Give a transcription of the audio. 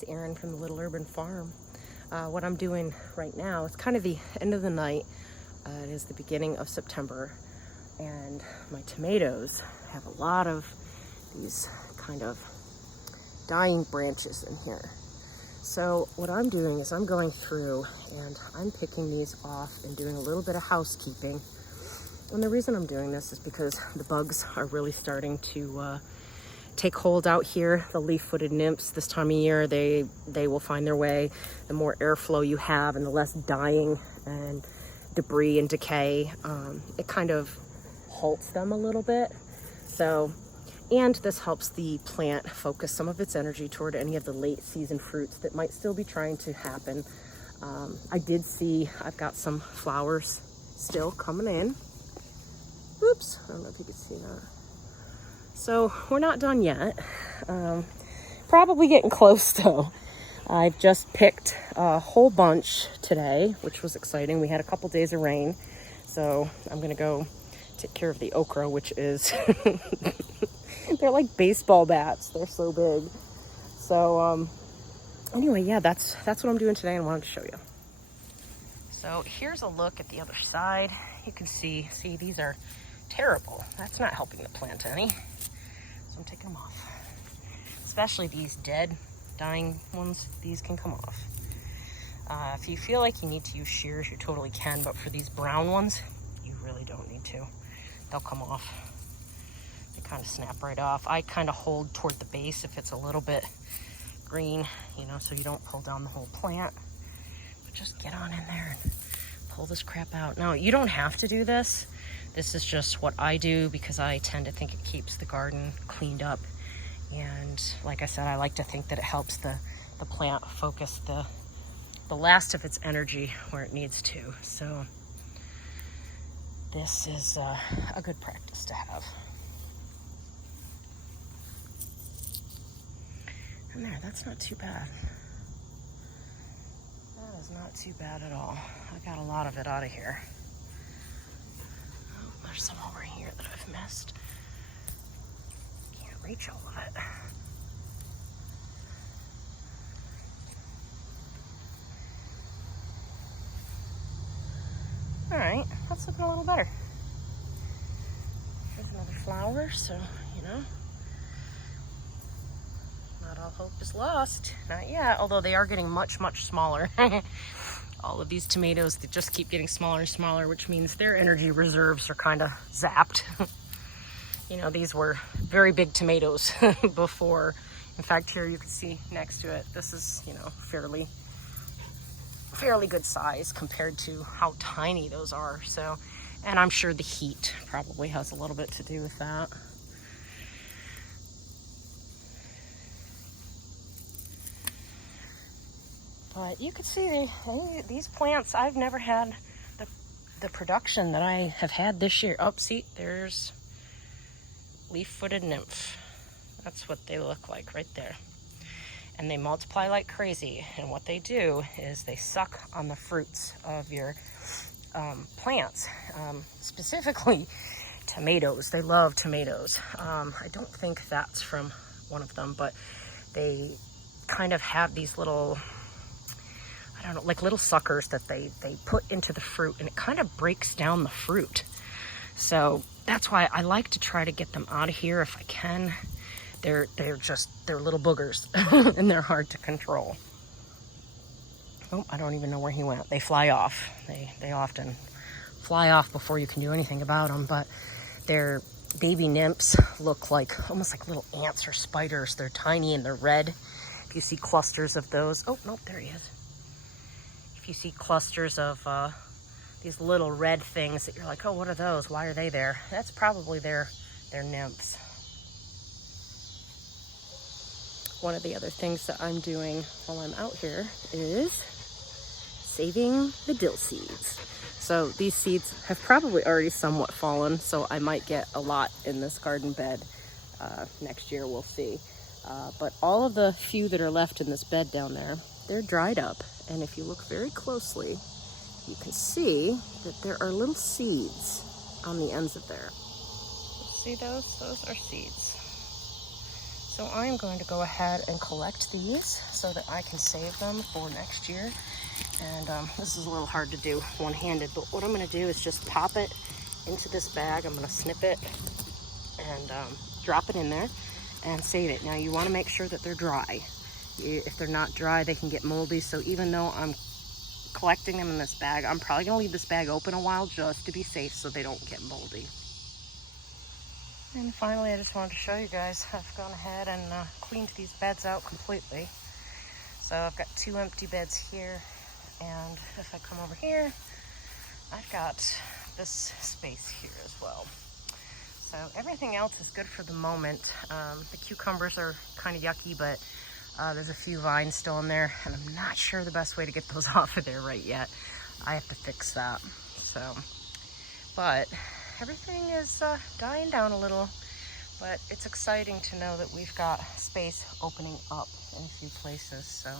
it's Erin from the Little Urban Farm. What I'm doing right now, it's kind of the end of the night. It is the beginning of September, and my tomatoes have a lot of these kind of dying branches in here. So what I'm doing is I'm going through and I'm picking these off and doing a little bit of housekeeping. And the reason I'm doing this is because the bugs are really starting to take hold out here. The leaf-footed nymphs this time of year, they will find their way. The more airflow you have and the less dying and debris and decay, it kind of halts them a little bit. So, and this helps the plant focus some of its energy toward any of the late season fruits that might still be trying to happen. I did see, I've got some flowers still coming in. Oops, I don't know if you can see that. So we're not done yet. Probably getting close though. I've just picked a whole bunch today, which was exciting. We had a couple days of rain, so I'm gonna go take care of the okra, which is, they're like baseball bats. They're so big. So anyway, yeah, that's what I'm doing today and wanted to show you. So here's a look at the other side. You can see these are terrible. That's not helping the plant any. So I'm taking them off. Especially these dead, dying ones, these can come off. If you feel like you need to use shears, you totally can, but for these brown ones, you really don't need to. They'll come off. They kind of snap right off. I kind of hold toward the base if it's a little bit green, you know, so you don't pull down the whole plant. But just get on in there and pull this crap out. Now, you don't have to do this. This is just what I do because I tend to think it keeps the garden cleaned up. And like I said, I like to think that it helps the plant focus the last of its energy where it needs to. So this is a good practice to have. And there, that's not too bad. That is not too bad at all. I got a lot of it out of here. Oh, there's some over here that I've missed. Can't reach all of it. All right, that's looking a little better. Here's another flower, so, you know, not all hope is lost. Not yet, although they are getting much, much smaller. All of these tomatoes, they just keep getting smaller and smaller, which means their energy reserves are kind of zapped. You know, these were very big tomatoes before. In fact, here you can see next to it, this is, you know, fairly good size compared to how tiny those are. So, and I'm sure the heat probably has a little bit to do with that. But you can see these plants, I've never had the production that I have had this year. Oh, see, there's leaf-footed nymph. That's what they look like right there. And they multiply like crazy. And what they do is they suck on the fruits of your plants, specifically tomatoes. They love tomatoes. I don't think that's from one of them, but they kind of have these little, I don't know, like little suckers that they put into the fruit, and it kind of breaks down the fruit. So that's why I like to try to get them out of here if I can. They're little boogers and they're hard to control. Oh, I don't even know where he went. They fly off. They often fly off before you can do anything about them, but their baby nymphs look like almost like little ants or spiders. They're tiny and they're red. If you see clusters of those, oh, nope, there he is. If you see clusters of these little red things that you're like, oh, what are those? Why are they there? That's probably their nymphs. One of the other things that I'm doing while I'm out here is saving the dill seeds. So these seeds have probably already somewhat fallen, so I might get a lot in this garden bed next year, we'll see. But all of the few that are left in this bed down there, they're dried up. And if you look very closely, you can see that there are little seeds on the ends of there. See those? Those are seeds. So I'm going to go ahead and collect these so that I can save them for next year. And this is a little hard to do one-handed, but what I'm going to do is just pop it into this bag. I'm going to snip it and drop it in there and save it. Now you want to make sure that they're dry. If they're not dry, they can get moldy. So even though I'm collecting them in this bag, I'm probably going to leave this bag open a while just to be safe so they don't get moldy. And finally, I just wanted to show you guys, I've gone ahead and cleaned these beds out completely. So I've got 2 empty beds here, and if I come over here, I've got this space here as well. So everything else is good for the moment. The cucumbers are kind of yucky, but there's a few vines still in there, and I'm not sure the best way to get those off of there right yet. I have to fix that. So, but everything is dying down a little, but it's exciting to know that we've got space opening up in a few places. So